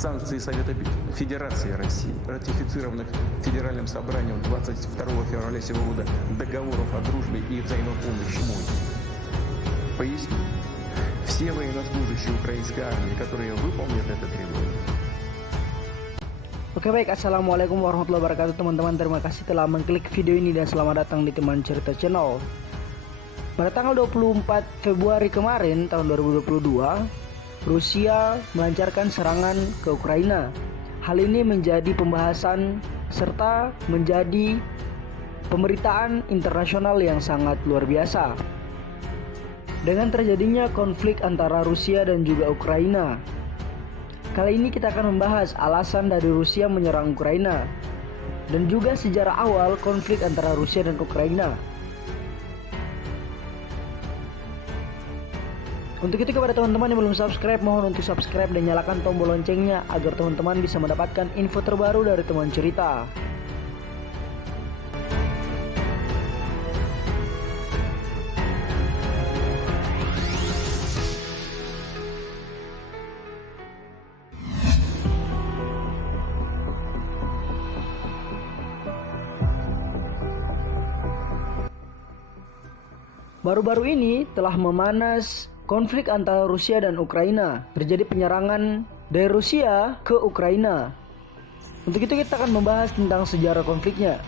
санкции Совета Федерации России, ратифицированных Федеральным собранием 22 февраля сего года договоров о дружбе и взаимопомощи МОИ. Поясню. Все военнослужащие украинской армии, которые выполнят это требование. Oke baik, assalamualaikum warahmatullahi wabarakatuh teman-teman. Terima kasih telah mengklik video ini dan selamat datang di Teman Cerita Channel. Pada tanggal 24 Februari kemarin tahun 2022, Rusia melancarkan serangan ke Ukraina. Hal ini menjadi pembahasan serta menjadi pemberitaan internasional yang sangat luar biasa. Dengan terjadinya konflik antara Rusia dan juga Ukraina, kali ini kita akan membahas alasan dari Rusia menyerang Ukraina dan juga sejarah awal konflik antara Rusia dan Ukraina. Untuk itu kepada teman-teman yang belum subscribe, mohon untuk subscribe dan nyalakan tombol loncengnya agar teman-teman bisa mendapatkan info terbaru dari Teman Cerita. Baru-baru ini telah memanas konflik antara Rusia dan Ukraina. Terjadi penyerangan dari Rusia ke Ukraina. Untuk itu kita akan membahas tentang sejarah konfliknya.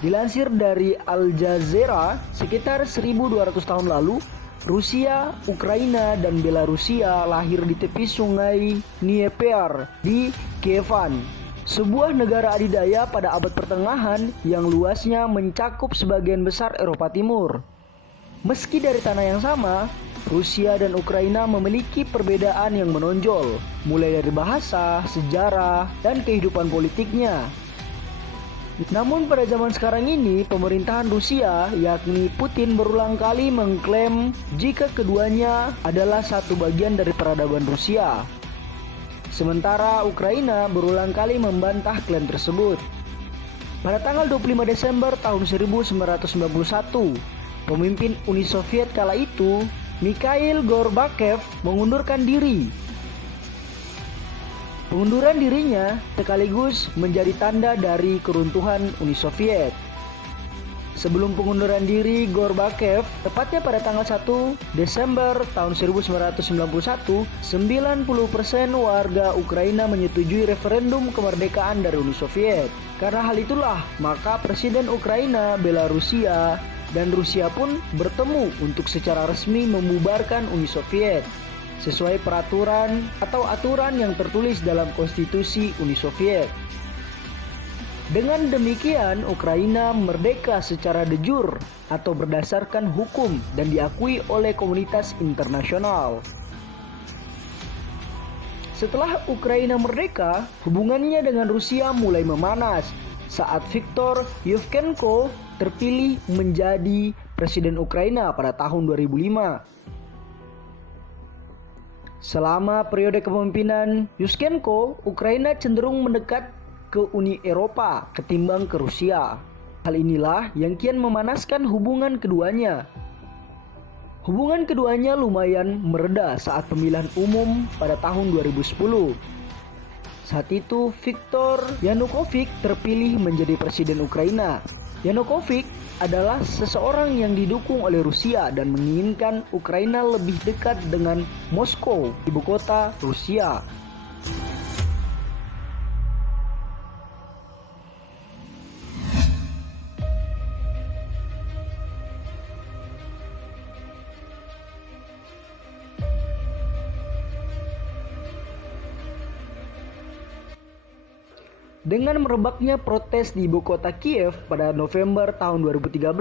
Dilansir dari Al Jazeera, sekitar 1200 tahun lalu, Rusia, Ukraina, dan Belarusia lahir di tepi sungai Dnieper di Kievan, sebuah negara adidaya pada abad pertengahan yang luasnya mencakup sebagian besar Eropa Timur. Meski dari tanah yang sama, Rusia dan Ukraina memiliki perbedaan yang menonjol, mulai dari bahasa, sejarah, dan kehidupan politiknya. Namun pada zaman sekarang ini, pemerintahan Rusia, yakni Putin, berulang kali mengklaim jika keduanya adalah satu bagian dari peradaban Rusia. Sementara Ukraina berulang kali membantah klaim tersebut. Pada tanggal 25 Desember tahun 1991, pemimpin Uni Soviet kala itu, Mikhail Gorbachev, mengundurkan diri. Pengunduran dirinya sekaligus menjadi tanda dari keruntuhan Uni Soviet. Sebelum pengunduran diri Gorbachev, tepatnya pada tanggal 1 Desember tahun 1991, 90% warga Ukraina menyetujui referendum kemerdekaan dari Uni Soviet. Karena hal itulah, maka Presiden Ukraina, Belarusia, dan Rusia pun bertemu untuk secara resmi membubarkan Uni Soviet sesuai peraturan atau aturan yang tertulis dalam konstitusi Uni Soviet. Dengan demikian, Ukraina merdeka secara de jure atau berdasarkan hukum dan diakui oleh komunitas internasional. Setelah Ukraina merdeka, hubungannya dengan Rusia mulai memanas saat Viktor Yushchenko terpilih menjadi presiden Ukraina pada tahun 2005. Selama periode kepemimpinan Yushchenko, Ukraina cenderung mendekat ke Uni Eropa ketimbang ke Rusia. Hal inilah yang kian memanaskan hubungan keduanya. Hubungan keduanya lumayan mereda saat pemilihan umum pada tahun 2010. Saat itu, Viktor Yanukovych terpilih menjadi presiden Ukraina. Yanukovych adalah seseorang yang didukung oleh Rusia dan menginginkan Ukraina lebih dekat dengan Moskow, ibu kota Rusia. Dengan merebaknya protes di ibu kota Kiev pada November tahun 2013,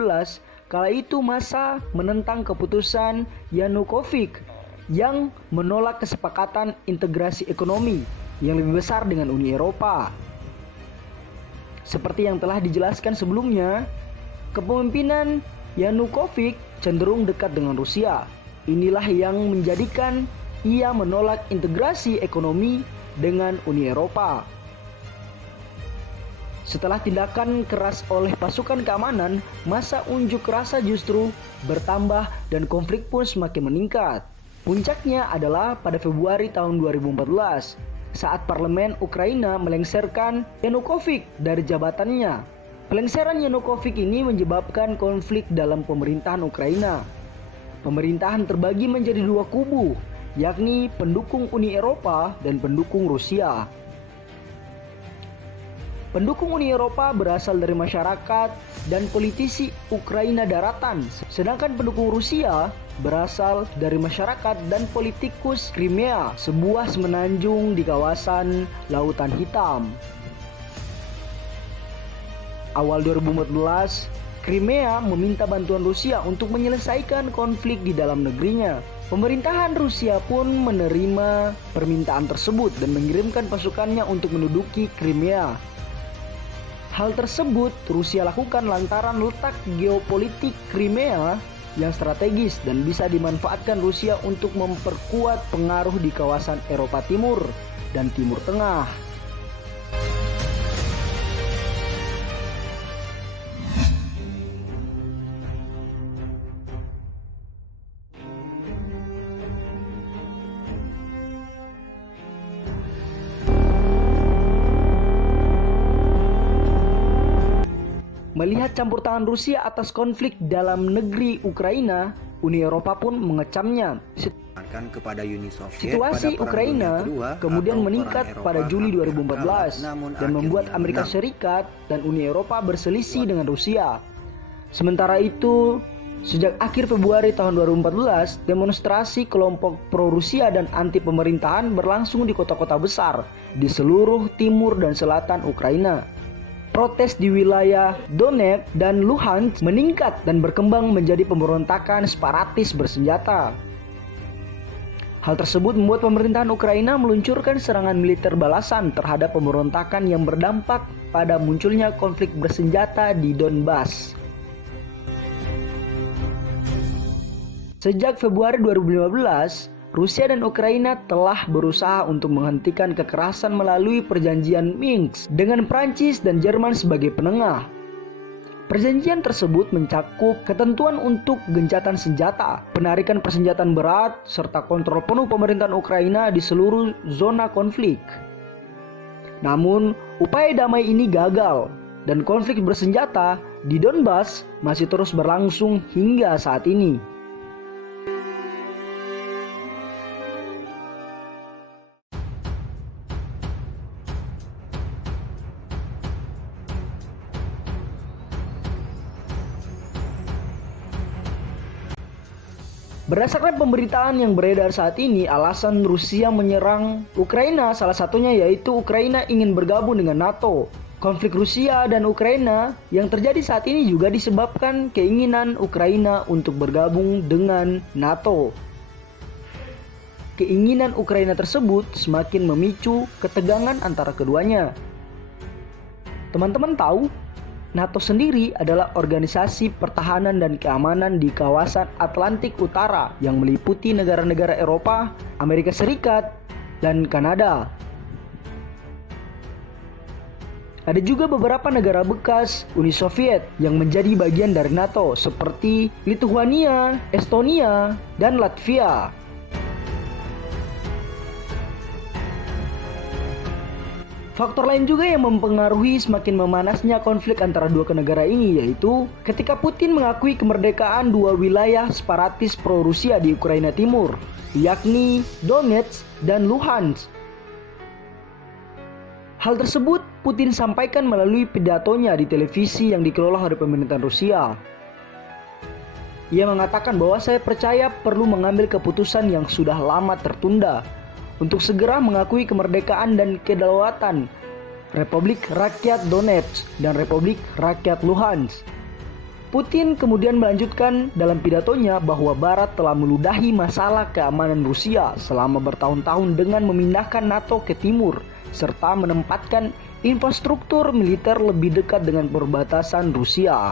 kala itu massa menentang keputusan Yanukovych yang menolak kesepakatan integrasi ekonomi yang lebih besar dengan Uni Eropa. Seperti yang telah dijelaskan sebelumnya, kepemimpinan Yanukovych cenderung dekat dengan Rusia. Inilah yang menjadikan ia menolak integrasi ekonomi dengan Uni Eropa. Setelah tindakan keras oleh pasukan keamanan, masa unjuk rasa justru bertambah dan konflik pun semakin meningkat. Puncaknya adalah pada Februari tahun 2014, saat parlemen Ukraina melengsarkan Yanukovych dari jabatannya. Pelengseran Yanukovych ini menyebabkan konflik dalam pemerintahan Ukraina. Pemerintahan terbagi menjadi dua kubu, yakni pendukung Uni Eropa dan pendukung Rusia. Pendukung Uni Eropa berasal dari masyarakat dan politisi Ukraina daratan, sedangkan pendukung Rusia berasal dari masyarakat dan politikus Crimea, sebuah semenanjung di kawasan Lautan Hitam. Awal 2014, Crimea meminta bantuan Rusia untuk menyelesaikan konflik di dalam negerinya. Pemerintahan Rusia pun menerima permintaan tersebut dan mengirimkan pasukannya untuk menduduki Crimea. Hal tersebut Rusia lakukan lantaran letak geopolitik Crimea yang strategis dan bisa dimanfaatkan Rusia untuk memperkuat pengaruh di kawasan Eropa Timur dan Timur Tengah. Melihat campur tangan Rusia atas konflik dalam negeri Ukraina, Uni Eropa pun mengecamnya. Kepada Uni Soviet Situasi pada Perang Ukraina Dunia Kedua kemudian atau meningkat Perang pada Eropa Juli hampir 2014 kalah, namun dan membuat akhirnya Amerika menang. Serikat dan Uni Eropa berselisih dengan Rusia. Sementara itu, sejak akhir Februari tahun 2014, demonstrasi kelompok pro-Rusia dan anti pemerintahan berlangsung di kota-kota besar di seluruh timur dan selatan Ukraina. Protes di wilayah Donetsk dan Luhansk meningkat dan berkembang menjadi pemberontakan separatis bersenjata. Hal tersebut membuat pemerintahan Ukraina meluncurkan serangan militer balasan terhadap pemberontakan yang berdampak pada munculnya konflik bersenjata di Donbas. Sejak Februari 2015, Rusia dan Ukraina telah berusaha untuk menghentikan kekerasan melalui perjanjian Minsk dengan Prancis dan Jerman sebagai penengah. Perjanjian tersebut mencakup ketentuan untuk gencatan senjata, penarikan persenjataan berat, serta kontrol penuh pemerintahan Ukraina di seluruh zona konflik. Namun, upaya damai ini gagal dan konflik bersenjata di Donbas masih terus berlangsung hingga saat ini. Berdasarkan pemberitaan yang beredar saat ini, alasan Rusia menyerang Ukraina salah satunya yaitu Ukraina ingin bergabung dengan NATO. Konflik Rusia dan Ukraina yang terjadi saat ini juga disebabkan keinginan Ukraina untuk bergabung dengan NATO. Keinginan Ukraina tersebut semakin memicu ketegangan antara keduanya. Teman-teman tahu, NATO sendiri adalah organisasi pertahanan dan keamanan di kawasan Atlantik Utara yang meliputi negara-negara Eropa, Amerika Serikat, dan Kanada. Ada juga beberapa negara bekas Uni Soviet yang menjadi bagian dari NATO seperti Lithuania, Estonia, dan Latvia. Faktor lain juga yang mempengaruhi semakin memanasnya konflik antara dua negara ini yaitu ketika Putin mengakui kemerdekaan dua wilayah separatis pro-Rusia di Ukraina Timur, yakni Donetsk dan Luhansk. Hal tersebut Putin sampaikan melalui pidatonya di televisi yang dikelola oleh pemerintahan Rusia. Ia mengatakan bahwa saya percaya perlu mengambil keputusan yang sudah lama tertunda untuk segera mengakui kemerdekaan dan kedaulatan Republik Rakyat Donetsk dan Republik Rakyat Luhansk. Putin kemudian melanjutkan dalam pidatonya bahwa Barat telah meludahi masalah keamanan Rusia selama bertahun-tahun dengan memindahkan NATO ke timur serta menempatkan infrastruktur militer lebih dekat dengan perbatasan Rusia.